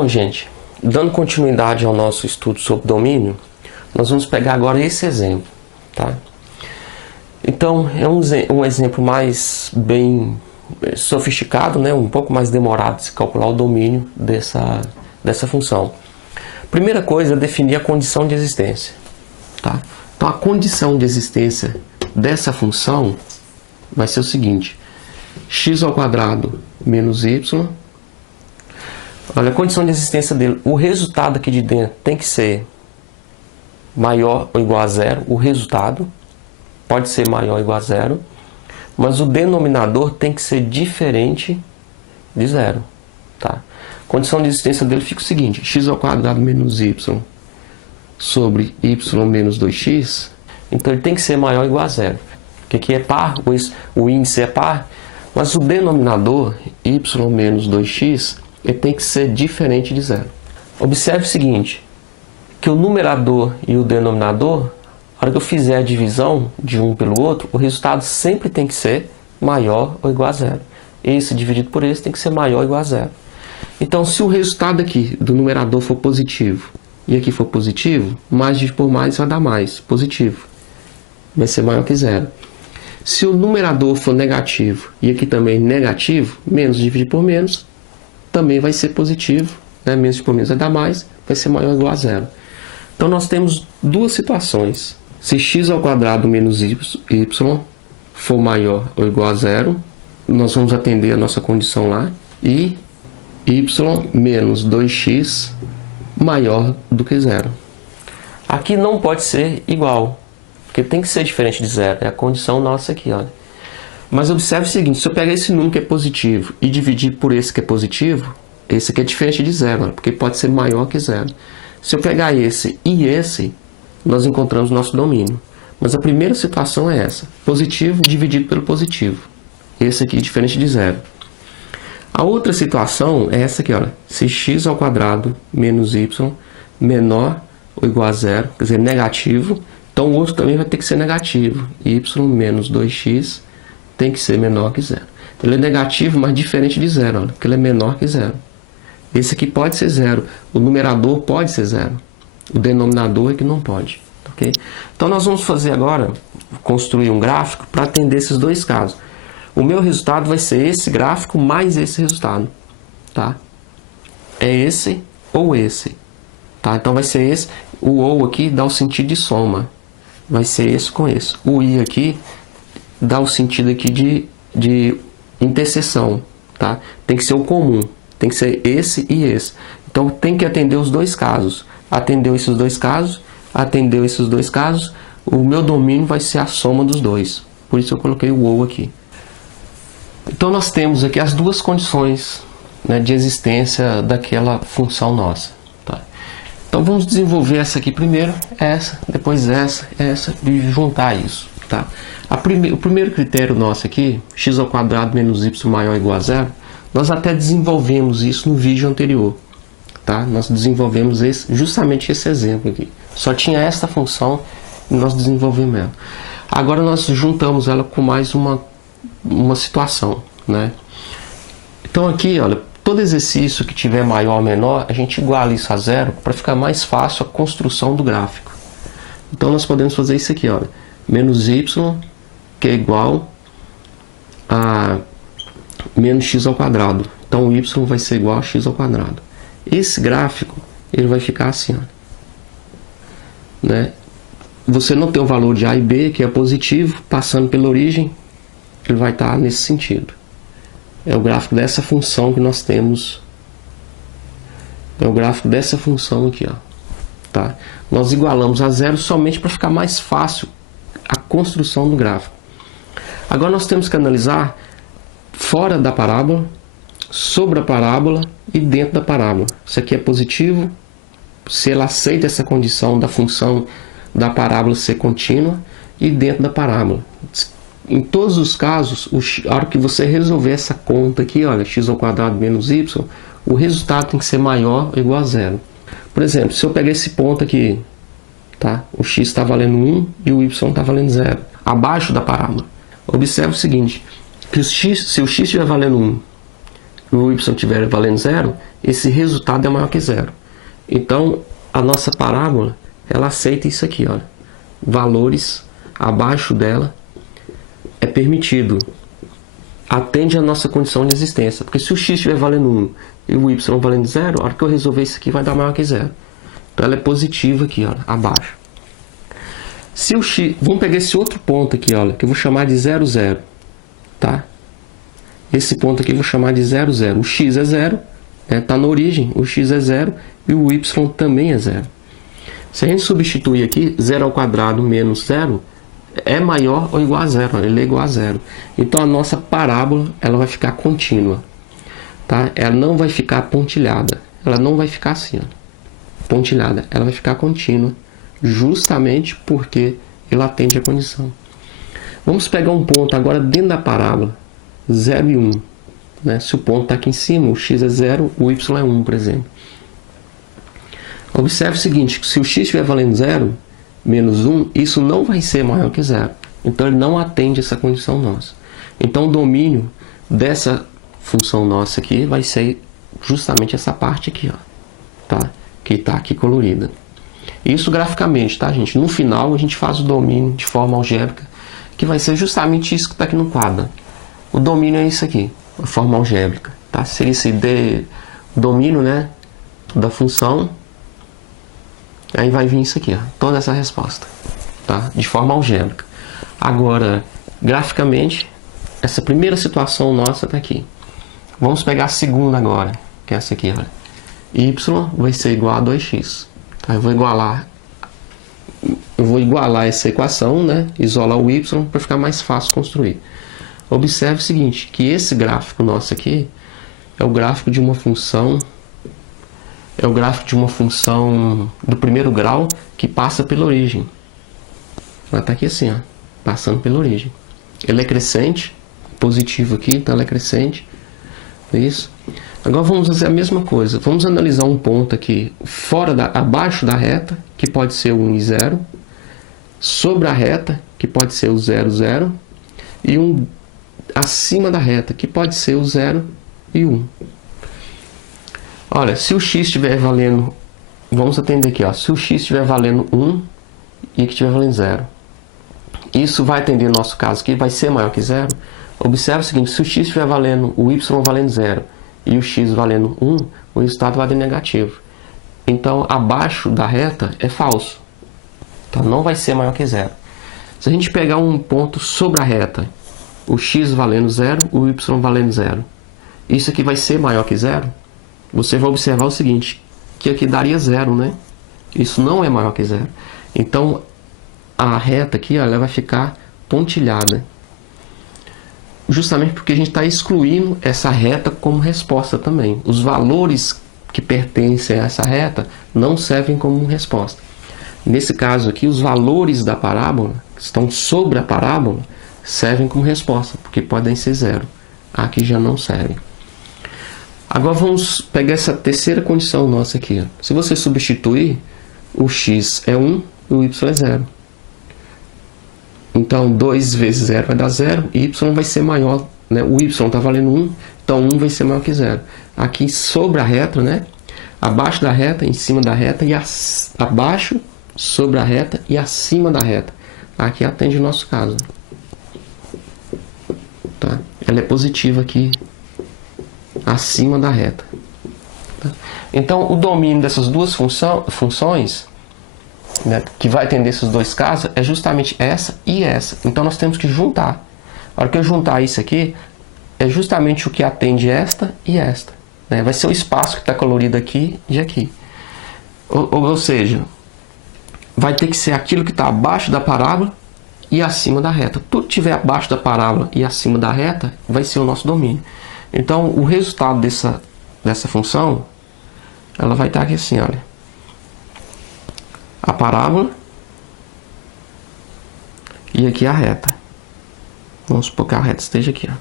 Bom, gente, dando continuidade ao nosso estudo sobre domínio, nós vamos pegar agora esse exemplo, tá? Então, é um exemplo mais bem sofisticado, né? Um pouco mais demorado de se calcular o domínio dessa função. Primeira coisa é definir a condição de existência, tá? Então, a condição de existência dessa função vai ser o seguinte: x ao quadrado menos y. Olha, a condição de existência dele, o resultado aqui de dentro tem que ser maior ou igual a zero. O resultado pode ser maior ou igual a zero, mas o denominador tem que ser diferente de zero, tá? A condição de existência dele fica o seguinte: x ao quadrado menos y sobre y menos 2x. Então ele tem que ser maior ou igual a zero, porque aqui é par, o índice é par, mas o denominador y menos 2x ele tem que ser diferente de zero. Observe o seguinte, que o numerador e o denominador, na hora que eu fizer a divisão de um pelo outro, o resultado sempre tem que ser maior ou igual a zero. Esse dividido por esse tem que ser maior ou igual a zero. Então, se o resultado aqui do numerador for positivo e aqui for positivo, mais dividido por mais vai dar mais, positivo. Vai ser maior que zero. Se o numerador for negativo e aqui também negativo, menos dividido por menos, também vai ser positivo, né? Menos por menos vai dar mais, vai ser maior ou igual a zero. Então nós temos duas situações. Se x ao quadrado menos y for maior ou igual a zero, nós vamos atender a nossa condição lá, e y menos 2x maior do que zero. Aqui não pode ser igual, porque tem que ser diferente de zero, é a condição nossa aqui, olha. Mas observe o seguinte, se eu pegar esse número que é positivo e dividir por esse que é positivo, esse aqui é diferente de zero, olha, porque pode ser maior que zero. Se eu pegar esse e esse, nós encontramos nosso domínio. Mas a primeira situação é essa, positivo dividido pelo positivo. Esse aqui é diferente de zero. A outra situação é essa aqui, olha, se x ao quadrado menos y menor ou igual a zero, quer dizer, negativo, então o outro também vai ter que ser negativo. Y menos 2x tem que ser menor que zero. Ele é negativo, mas diferente de zero, olha, porque ele é menor que zero. Esse aqui pode ser zero, o numerador pode ser zero, o denominador é que não pode, ok? Então nós vamos fazer agora, construir um gráfico para atender esses dois casos. O meu resultado vai ser esse gráfico mais esse resultado, tá? É esse ou esse, tá? Então vai ser esse, o ou aqui dá o sentido de soma, vai ser esse com esse. O i aqui dá o sentido aqui de interseção, tá? Tem que ser o comum, tem que ser esse e esse. Então tem que atender os dois casos. Atendeu esses dois casos, atendeu esses dois casos, o meu domínio vai ser a soma dos dois. Por isso eu coloquei o ou aqui. Então nós temos aqui as duas condições, né, de existência daquela função nossa, tá? Então vamos desenvolver essa aqui primeiro, essa, depois essa e juntar isso, tá? O primeiro critério nosso aqui, x ao quadrado menos y maior ou igual a zero, nós até desenvolvemos isso no vídeo anterior, tá? Nós desenvolvemos justamente esse exemplo aqui. Só tinha esta função e nós desenvolvemos ela. Agora nós juntamos ela com mais uma situação, né? Então aqui, olha, todo exercício que tiver maior ou menor, a gente iguala isso a zero para ficar mais fácil a construção do gráfico. Então nós podemos fazer isso aqui, olha, menos y, que é igual a menos x ao quadrado. Então o y vai ser igual a x ao quadrado. Esse gráfico, ele vai ficar assim, ó, né? Você não tem o valor de a e b, que é positivo, passando pela origem, ele vai estar nesse sentido. É o gráfico dessa função que nós temos. É o gráfico dessa função aqui, ó, tá? Nós igualamos a zero somente para ficar mais fácil a construção do gráfico. Agora nós temos que analisar fora da parábola, sobre a parábola e dentro da parábola. Isso aqui é positivo, se ela aceita essa condição da função da parábola ser contínua, e dentro da parábola. Em todos os casos, a hora que você resolver essa conta aqui, olha, x ao quadrado menos y, o resultado tem que ser maior ou igual a zero. Por exemplo, se eu pegar esse ponto aqui, tá? O x está valendo 1 e o y está valendo 0, abaixo da parábola. Observe o seguinte, que se o x estiver valendo 1, o y estiver valendo zero, esse resultado é maior que zero. Então, a nossa parábola, ela aceita isso aqui, olha. Valores abaixo dela é permitido. Atende a nossa condição de existência. Porque se o x estiver valendo 1 e o y valendo zero, a hora que eu resolver isso aqui vai dar maior que zero. Então, ela é positiva aqui, olha, abaixo. Se o x... Vamos pegar esse outro ponto aqui, olha, que eu vou chamar de 0, 0. Tá? Esse ponto aqui eu vou chamar de 0, 0. O x é 0, está na origem, o x é 0 e o y também é 0. Se a gente substituir aqui, 0 ao quadrado menos 0 é maior ou igual a 0, ele é igual a 0. Então a nossa parábola ela vai ficar contínua. Tá? Ela não vai ficar pontilhada, ela não vai ficar assim, ó, pontilhada, ela vai ficar contínua, justamente porque ela atende a condição. Vamos pegar um ponto agora dentro da parábola, 0 e 1. Né? Se o ponto está aqui em cima, o x é 0, o y é 1, por exemplo. Observe o seguinte, se o x estiver valendo 0, menos 1, isso não vai ser maior que 0. Então, ele não atende essa condição nossa. Então, o domínio dessa função nossa aqui vai ser justamente essa parte aqui, ó, tá? Que está aqui colorida. Isso graficamente, tá, gente? No final, a gente faz o domínio de forma algébrica, que vai ser justamente isso que está aqui no quadro. O domínio é isso aqui, a forma algébrica, tá? Seria esse domínio, né, da função. Aí vai vir isso aqui, ó, toda essa resposta, tá? De forma algébrica. Agora, graficamente, essa primeira situação nossa está aqui. Vamos pegar a segunda agora, que é essa aqui, olha. Y vai ser igual a 2x. Tá? Eu vou igualar essa equação, né? Isolar o y para ficar mais fácil construir. Observe o seguinte, que esse gráfico nosso aqui é o gráfico de uma função, do primeiro grau que passa pela origem. Ela está aqui assim, ó, passando pela origem. Ele é crescente, positivo aqui, então ela é crescente. Isso. Agora vamos fazer a mesma coisa. Vamos analisar um ponto aqui abaixo da reta, que pode ser o 1 e 0, sobre a reta, que pode ser o 0, 0, e um acima da reta, que pode ser o 0 e 1. Olha, se o x estiver valendo, vamos atender aqui, ó, se o x estiver valendo 1 e que estiver valendo 0, isso vai atender no nosso caso aqui, vai ser maior que 0. Observe o seguinte, se o x estiver valendo, o y valendo 0 e o x valendo 1, o resultado vai dar negativo. Então, abaixo da reta é falso. Então, não vai ser maior que 0. Se a gente pegar um ponto sobre a reta, o x valendo 0, o y valendo 0, isso aqui vai ser maior que 0? Você vai observar o seguinte, que aqui daria 0, né? Isso não é maior que 0. Então, a reta aqui, ó, ela vai ficar pontilhada. Justamente porque a gente está excluindo essa reta como resposta também. Os valores que pertencem a essa reta não servem como resposta. Nesse caso aqui, os valores da parábola, que estão sobre a parábola, servem como resposta, porque podem ser 0. Aqui já não servem. Agora vamos pegar essa terceira condição nossa aqui. Se você substituir, o x é 1 e o y é 0. Então, 2 vezes 0 vai dar 0, e y vai ser maior, né? O y está valendo 1, então 1 vai ser maior que 0. Aqui sobre a reta, né? Abaixo da reta, em cima da reta, e abaixo, sobre a reta e acima da reta. Aqui atende o nosso caso. Tá? Ela é positiva aqui, acima da reta. Tá? Então, o domínio dessas duas funções, né, que vai atender esses dois casos, é justamente essa e essa. Então, nós temos que juntar. A hora que eu juntar isso aqui, é justamente o que atende esta e esta. Né? Vai ser o espaço que está colorido aqui e aqui. Ou seja, vai ter que ser aquilo que está abaixo da parábola e acima da reta. Tudo que estiver abaixo da parábola e acima da reta vai ser o nosso domínio. Então, o resultado dessa função, ela vai estar aqui assim, olha. A parábola e aqui a reta. Vamos supor que a reta esteja aqui, ó.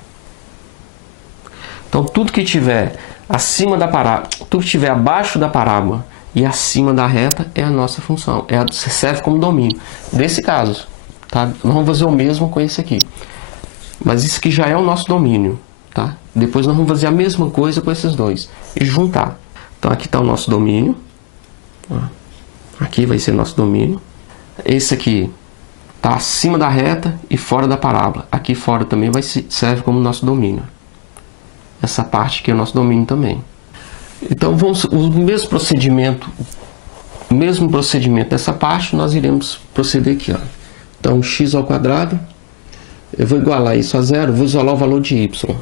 Então, tudo que estiver acima da parábola, tudo que estiver abaixo da parábola e acima da reta é a nossa função. Serve como domínio. Nesse caso, tá? Nós vamos fazer o mesmo com esse aqui. Mas isso aqui já é o nosso domínio. Tá? tá? Depois nós vamos fazer a mesma coisa com esses dois e juntar. Então aqui está o nosso domínio. Ó. Aqui vai ser nosso domínio. Esse aqui está acima da reta e fora da parábola. Aqui fora também serve como nosso domínio. Essa parte aqui é o nosso domínio também. Então vamos o mesmo procedimento dessa parte, nós iremos proceder aqui, ó. Então x ao quadrado, eu vou igualar isso a zero, vou isolar o valor de y.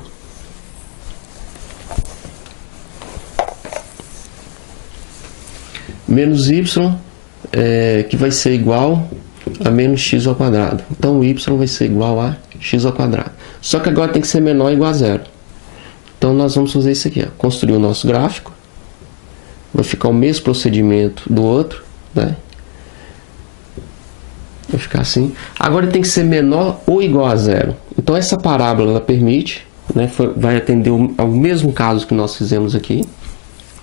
Menos y, que vai ser igual a menos x ao quadrado. Então o y vai ser igual a x ao quadrado. Só que agora tem que ser menor ou igual a zero. Então nós vamos fazer isso aqui, ó. Construir o nosso gráfico. Vai ficar o mesmo procedimento do outro, né? Vai ficar assim. Agora tem que ser menor ou igual a zero. Então essa parábola ela permite, né? Vai atender ao mesmo caso que nós fizemos aqui,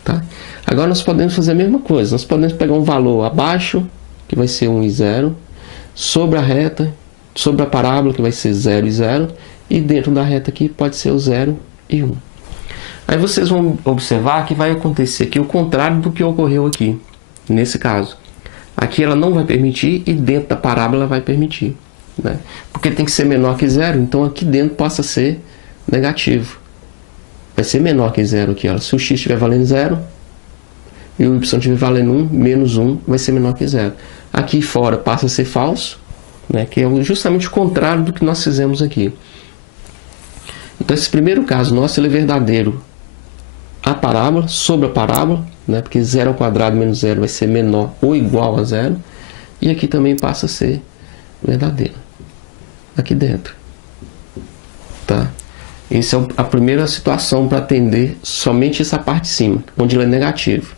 tá? Agora nós podemos fazer a mesma coisa. Nós podemos pegar um valor abaixo, que vai ser 1 e 0, sobre a reta, sobre a parábola, que vai ser 0 e 0, e dentro da reta aqui pode ser o 0 e 1. Aí vocês vão observar que vai acontecer aqui o contrário do que ocorreu aqui, nesse caso. Aqui ela não vai permitir e dentro da parábola ela vai permitir, né? Porque tem que ser menor que 0, então aqui dentro passa a ser negativo. Vai ser menor que 0 aqui, ó. Se o x estiver valendo 0 e o y estiver valendo 1, menos 1 vai ser menor que 0. Aqui fora passa a ser falso, né? Que é justamente o contrário do que nós fizemos aqui. Então esse primeiro caso nosso ele é verdadeiro a parábola, sobre a parábola, né? Porque 0 ao quadrado menos 0 vai ser menor ou igual a 0. E aqui também passa a ser verdadeiro. Aqui dentro. Tá? Essa é a primeira situação para atender somente essa parte de cima, onde ele é negativo.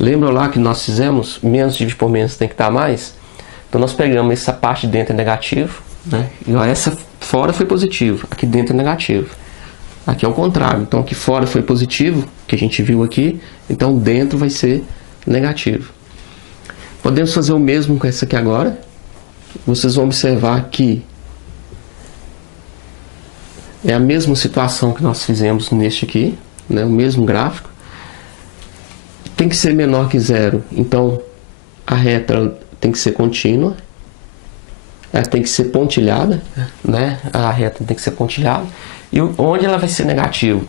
Lembra lá que nós fizemos menos dividido por menos tem que estar mais? Então nós pegamos essa parte de dentro é negativo, né? E ó, essa fora foi positivo, aqui dentro é negativo. Aqui é o contrário, então aqui fora foi positivo, que a gente viu aqui, então dentro vai ser negativo. Podemos fazer o mesmo com essa aqui agora. Vocês vão observar que é a mesma situação que nós fizemos neste aqui, né? O mesmo gráfico. Tem que ser menor que 0, então a reta tem que ser contínua. Ela tem que ser pontilhada, né? A reta tem que ser pontilhada. E onde ela vai ser negativa?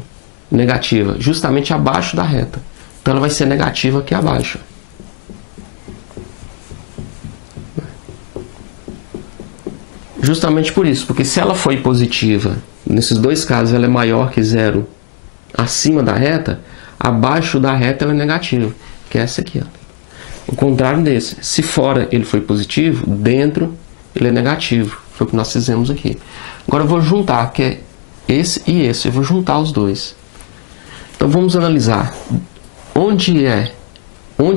Justamente abaixo da reta. Então ela vai ser negativa aqui abaixo. Justamente por isso, porque se ela foi positiva, nesses dois casos ela é maior que 0 acima da reta, abaixo da reta ela é negativa, que é essa aqui, ó. O contrário desse, se fora ele foi positivo, dentro ele é negativo. Foi o que nós fizemos aqui. Agora eu vou juntar, que é esse e esse. Eu vou juntar os dois. Então vamos analisar onde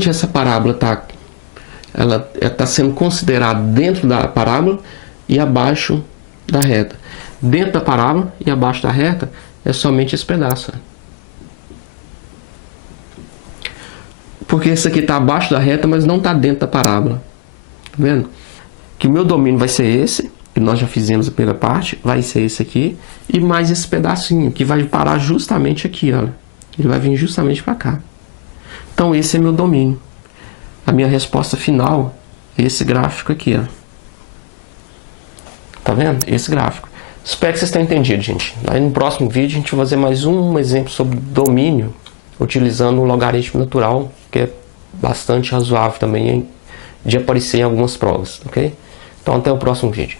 essa parábola está. Ela está sendo considerada dentro da parábola e abaixo da reta. Dentro da parábola e abaixo da reta é somente esse pedaço. Porque esse aqui está abaixo da reta, mas não está dentro da parábola. Tá vendo? Que o meu domínio vai ser esse, que nós já fizemos a primeira parte, vai ser esse aqui, e mais esse pedacinho, que vai parar justamente aqui, olha. Ele vai vir justamente para cá. Então esse é meu domínio. A minha resposta final é esse gráfico aqui, ó. Tá vendo? Esse gráfico. Espero que vocês tenham entendido, gente. Aí no próximo vídeo a gente vai fazer mais um exemplo sobre domínio, utilizando o logaritmo natural, que é bastante razoável também de aparecer em algumas provas, ok? Então até o próximo vídeo.